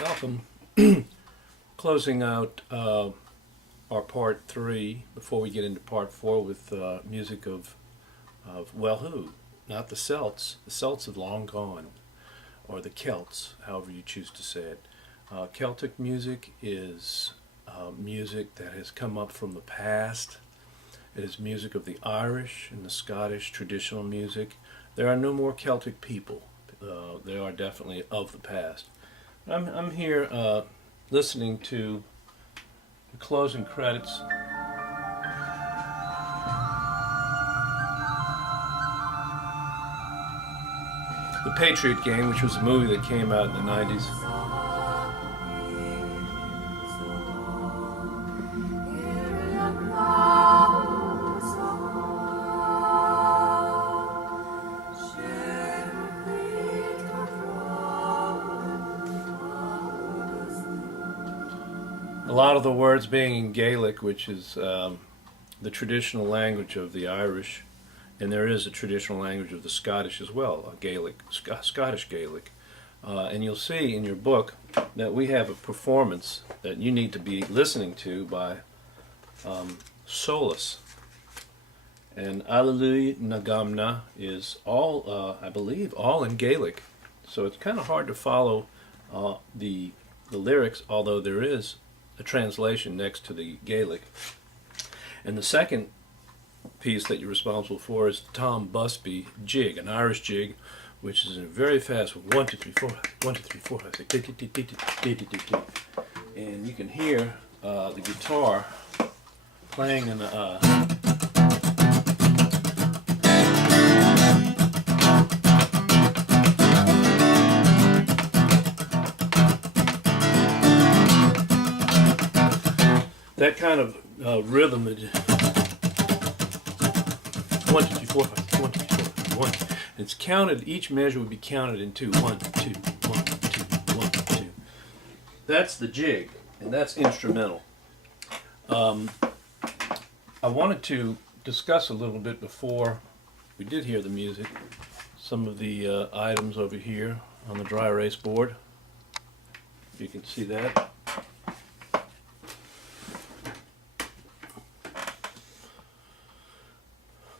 Welcome. Closing out our part 3 before we get into part 4 with music of well, who? Not the Celts. The Celts have long gone, or the Celts, however you choose to say it. Celtic music is music that has come up from the past. It is music of the Irish and the Scottish traditional music. There are no more Celtic people. They are definitely of the past. I'm here listening to the closing credits. The Patriot Game, which was a movie that came out in the 90s. A lot of the words being in Gaelic, which is the traditional language of the Irish, and there is a traditional language of the Scottish as well, Scottish Gaelic. And you'll see in your book that we have a performance that you need to be listening to by Solus. And Alleluia Nagamna is all, I believe, all in Gaelic. So it's kind of hard to follow the lyrics, although there is a translation next to the Gaelic. And the second piece that you're responsible for is the Tom Busby jig, an Irish jig, which is a very fast 1, 2, 3, 4, 1, 2, 3, 4, 5, 6, and you can hear the guitar playing in that kind of rhythm. 1, 2, 3, 4, 5, 1, 2, 3, 4, 5, 1. It's counted, each measure would be counted in 2. 1, 2, 1, 2, 1, 2. That's the jig, and that's instrumental. I wanted to discuss a little bit before we did hear the music, some of the items over here on the dry erase board. You can see that.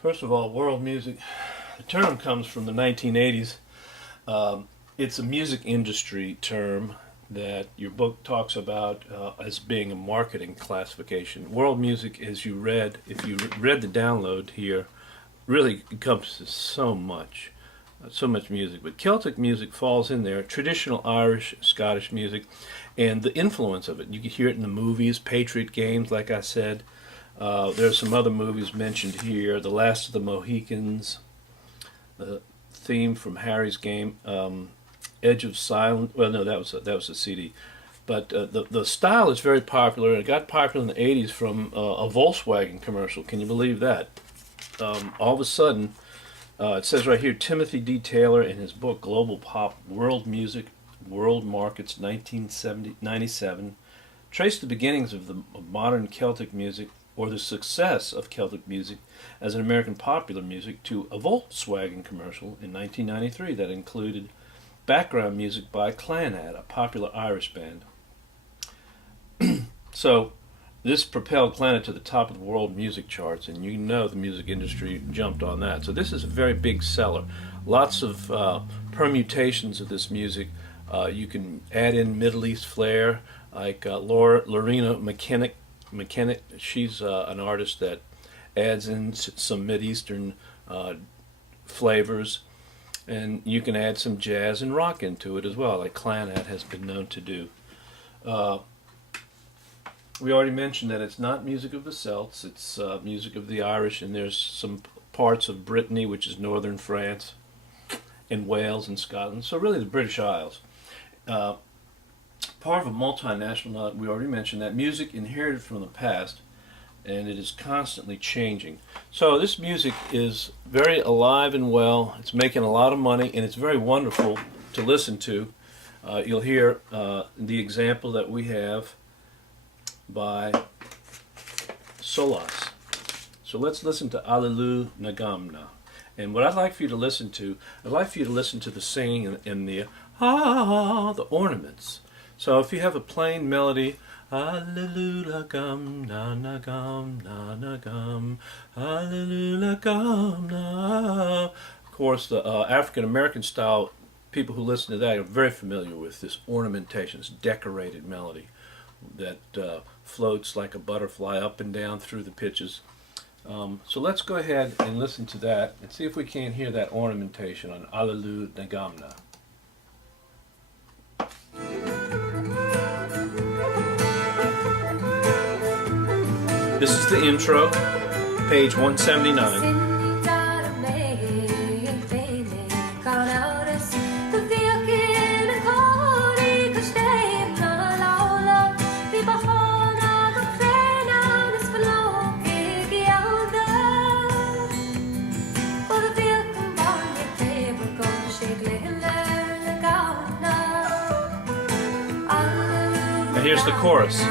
First of all, world music. The term comes from the 1980s. It's a music industry term that your book talks about as being a marketing classification. World music, as you read, if you read the download here, really encompasses so much music. But Celtic music falls in there, traditional Irish, Scottish music, and the influence of it. You can hear it in the movies, Patriot Games, like I said. There's some other movies mentioned here. The Last of the Mohicans, the theme from Harry's Game, Edge of Silence. Well, no, that was a CD. But the style is very popular. It got popular in the 80s from a Volkswagen commercial. Can you believe that? All of a sudden, it says right here, Timothy D. Taylor in his book Global Pop, World Music, World Markets, 1997, traced the beginnings of modern Celtic music, or the success of Celtic music as an American popular music, to a Volkswagen commercial in 1993 that included background music by Clannad, a popular Irish band. So this propelled Clannad to the top of the world music charts, and you know the music industry jumped on that. So this is a very big seller. Lots of permutations of this music. You can add in Middle East flair, like Lorena McKennick. She's an artist that adds in some Mid-Eastern flavors, and you can add some jazz and rock into it as well, like Clannad has been known to do. We already mentioned that it's not music of the Celts, it's music of the Irish, and there's some parts of Brittany, which is northern France, and Wales and Scotland, so really the British Isles. Part of a multinational, we already mentioned that music inherited from the past, and it is constantly changing. So this music is very alive and well. It's making a lot of money, and it's very wonderful to listen to. You'll hear the example that we have by Solus. So let's listen to Alleluia Nagamna. And what I'd like for you to listen to, I'd like for you to listen to the singing and the ornaments. So if you have a plain melody, Hallelujah gum na na gum na na gum, Hallelujah gum na. Of course, the African American style people who listen to that are very familiar with this ornamentation, this decorated melody that floats like a butterfly up and down through the pitches. So let's go ahead and listen to that and see if we can't hear that ornamentation on Alelu Nagamna. This is the intro, page 179. And here's the chorus.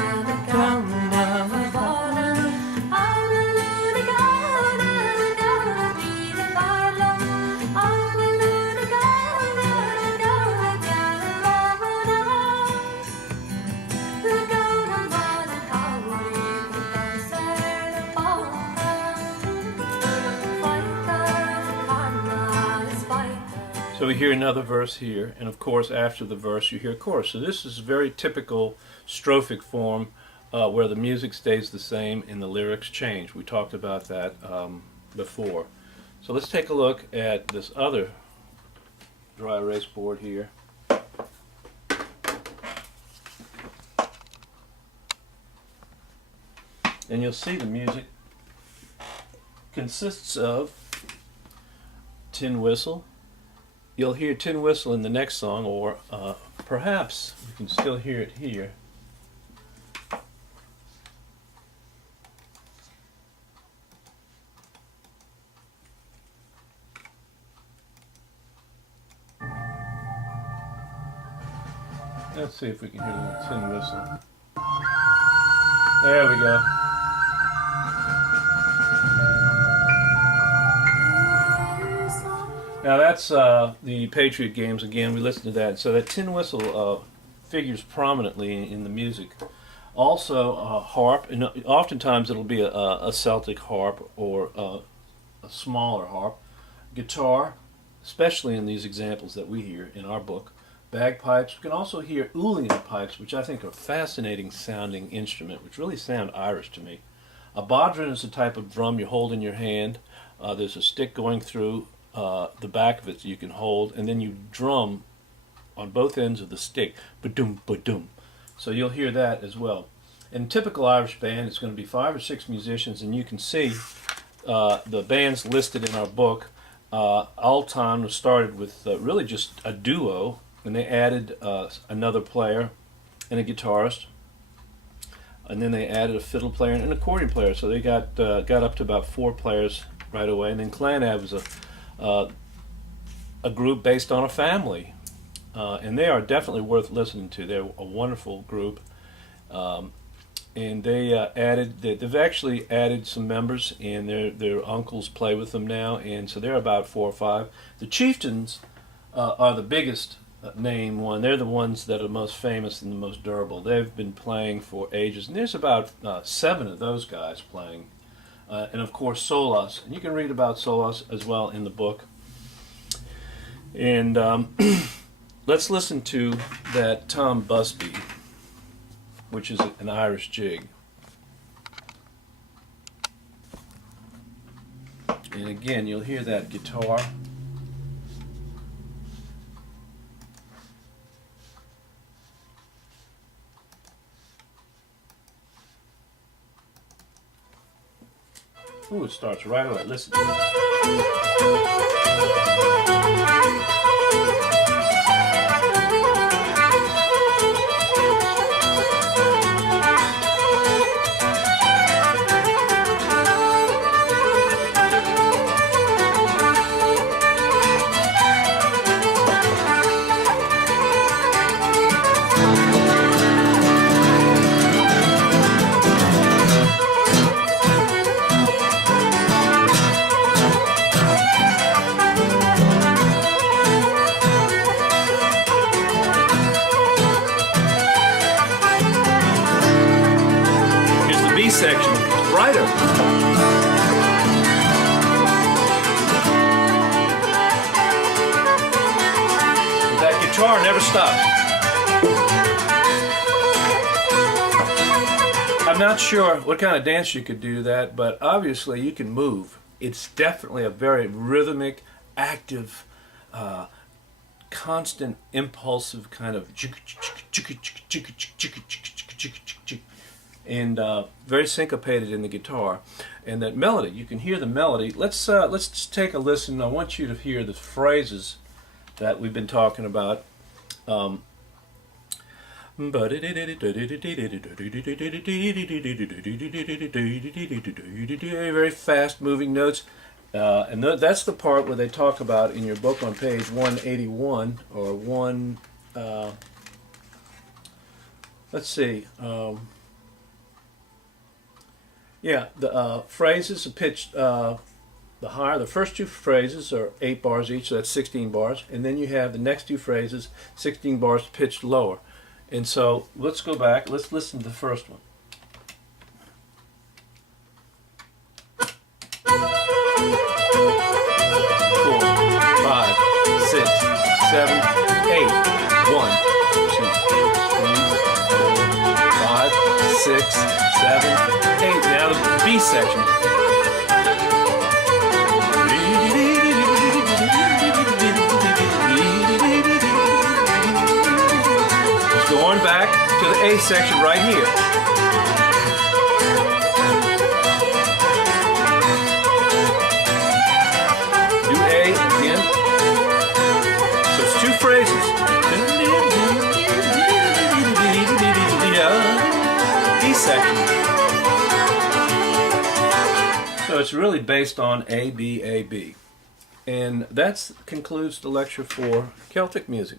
So we hear another verse here, and of course after the verse you hear a chorus. So this is very typical strophic form where the music stays the same and the lyrics change. We talked about that before. So let's take a look at this other dry erase board here. And you'll see the music consists of tin whistle. You'll hear tin whistle in the next song, or perhaps you can still hear it here. Let's see if we can hear a little tin whistle. There we go. Now that's the Patriot games again. We listened to that. So that tin whistle figures prominently in the music. Also harp, and oftentimes it'll be a Celtic harp or a smaller harp. Guitar, especially in these examples that we hear in our book. Bagpipes. You can also hear Uilleann pipes, which I think are a fascinating sounding instrument, which really sound Irish to me. A bodhran is a type of drum you hold in your hand. There's a stick going through the back of it that you can hold, and then you drum on both ends of the stick, ba-doom, ba-doom. So you'll hear that as well. In a typical Irish band, it's going to be 5 or 6 musicians, and you can see the bands listed in our book. Altan started with really just a duo, and they added another player and a guitarist, and then they added a fiddle player and an accordion player. So they got up to about 4 players right away. And then Clanab was a group based on a family, and they are definitely worth listening to. They're a wonderful group, and they've actually added some members, and their uncles play with them now, and so they're about 4 or 5. The Chieftains are the biggest name one. They're the ones that are most famous and the most durable. They've been playing for ages, and there's about 7 of those guys playing. And of course Solas, and you can read about Solas as well in the book. And let's listen to that Tom Busby, which is an Irish jig. And again, you'll hear that guitar. Ooh, it starts right away. Listen. section, brighter. That guitar never stops. I'm not sure what kind of dance you could do to that, but obviously you can move. It's definitely a very rhythmic, active, constant, impulsive kind of and very syncopated in the guitar. And that melody, you can hear the melody. Let's just take a listen. I want you to hear the phrases that we've been talking about. Very fast moving notes, and that's the part where they talk about in your book on page 181 or let's see, yeah, the phrases are pitched, the first two phrases are 8 bars each, so that's 16 bars, and then you have the next two phrases 16 bars pitched lower. And so let's go back, let's listen to the first one. 4, 5, 6, 7, 8. 1, 2, 3, 4, 5, 6, 7, 8. Now the B section. Going back to the A section right here. Do A again. So it's two phrases. D section. So it's really based on A, B, A, B. And that concludes the lecture for Celtic music.